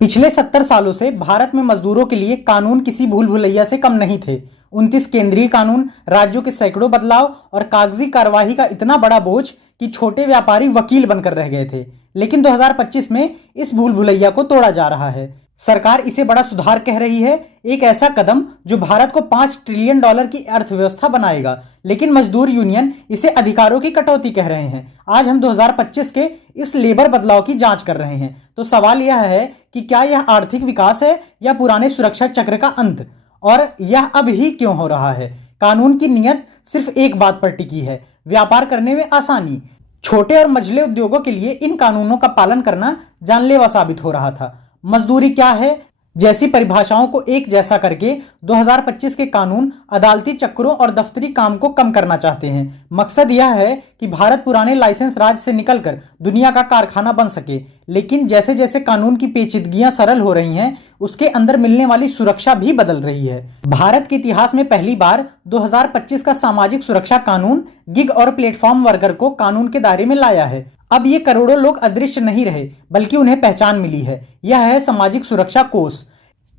पिछले 70 सालों से भारत में मजदूरों के लिए कानून किसी भूल भुलैया से कम नहीं थे। 29 केंद्रीय कानून, राज्यों के सैकड़ों बदलाव और कागजी कार्यवाही का इतना बड़ा बोझ कि छोटे व्यापारी वकील बनकर रह गए थे। लेकिन 2025 में इस भूल भुलैया को तोड़ा जा रहा है। सरकार इसे बड़ा सुधार कह रही है, एक ऐसा कदम जो भारत को $5 ट्रिलियन की अर्थव्यवस्था बनाएगा। लेकिन मजदूर यूनियन इसे अधिकारों की कटौती कह रहे हैं। आज हम 2025 के इस लेबर बदलाव की जांच कर रहे हैं। तो सवाल यह है कि क्या यह आर्थिक विकास है या पुराने सुरक्षा चक्र का अंत, और यह अब ही क्यों हो रहा है। कानून की नीयत सिर्फ एक बात पर टिकी है, व्यापार करने में आसानी। छोटे और मझले उद्योगों के लिए इन कानूनों का पालन करना जानलेवा साबित हो रहा था। मजदूरी क्या है जैसी परिभाषाओं को एक जैसा करके 2025 के कानून अदालती चक्रों और दफ्तरी काम को कम करना चाहते हैं। मकसद यह है कि भारत पुराने लाइसेंस राज से निकलकर दुनिया का कारखाना बन सके। लेकिन जैसे जैसे कानून की पेचीदगियां सरल हो रही हैं, उसके अंदर मिलने वाली सुरक्षा भी बदल रही है। भारत के इतिहास में पहली बार 2025 का सामाजिक सुरक्षा कानून गिग और प्लेटफॉर्म वर्कर को कानून के दायरे में लाया है। अब ये करोड़ों लोग अदृश्य नहीं रहे, बल्कि उन्हें पहचान मिली है। यह है सामाजिक सुरक्षा कोष।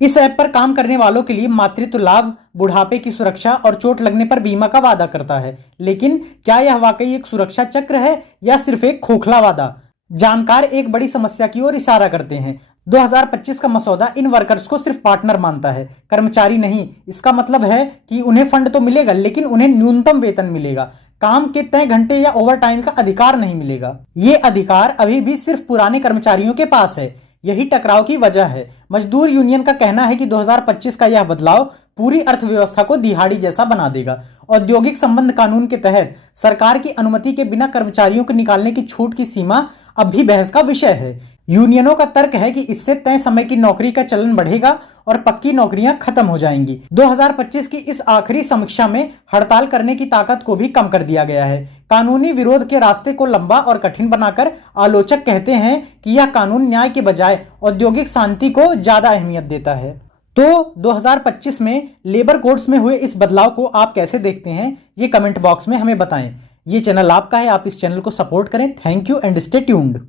इस ऐप पर काम करने वालों के लिए मातृत्व लाभ, बुढ़ापे की सुरक्षा और चोट लगने पर बीमा का वादा करता है। लेकिन क्या यह वाकई एक सुरक्षा चक्र है या सिर्फ एक खोखला वादा? जानकार एक बड़ी समस्या की ओर इशारा करते हैं। 2025 का मसौदा इन वर्कर्स को सिर्फ पार्टनर मानता है, कर्मचारी नहीं। इसका मतलब है कि उन्हें फंड तो मिलेगा, लेकिन उन्हें न्यूनतम वेतन मिलेगा, काम के तय घंटे या ओवरटाइम का अधिकार नहीं मिलेगा। ये अधिकार अभी भी सिर्फ पुराने कर्मचारियों के पास है। यही टकराव की वजह है। मजदूर यूनियन का कहना है कि 2025 का यह बदलाव पूरी अर्थव्यवस्था को दिहाड़ी जैसा बना देगा। औद्योगिक संबंध कानून के तहत सरकार की अनुमति के बिना कर्मचारियों को निकालने की छूट की सीमा अब भी बहस का विषय है। यूनियनों का तर्क है कि इससे तय समय की नौकरी का चलन बढ़ेगा और पक्की नौकरियां खत्म हो जाएंगी। 2025 की इस आखिरी समीक्षा में हड़ताल करने की ताकत को भी कम कर दिया गया है। कानूनी विरोध के रास्ते को लंबा और कठिन बनाकर आलोचक कहते हैं कि यह कानून न्याय के बजाय औद्योगिक शांति को ज्यादा अहमियत देता है। तो 2025 में लेबर कोड्स में हुए इस बदलाव को आप कैसे देखते हैं, ये कमेंट बॉक्स में हमें बताएं। ये चैनल आपका है, आप इस चैनल को सपोर्ट करें। Thank you and stay tuned.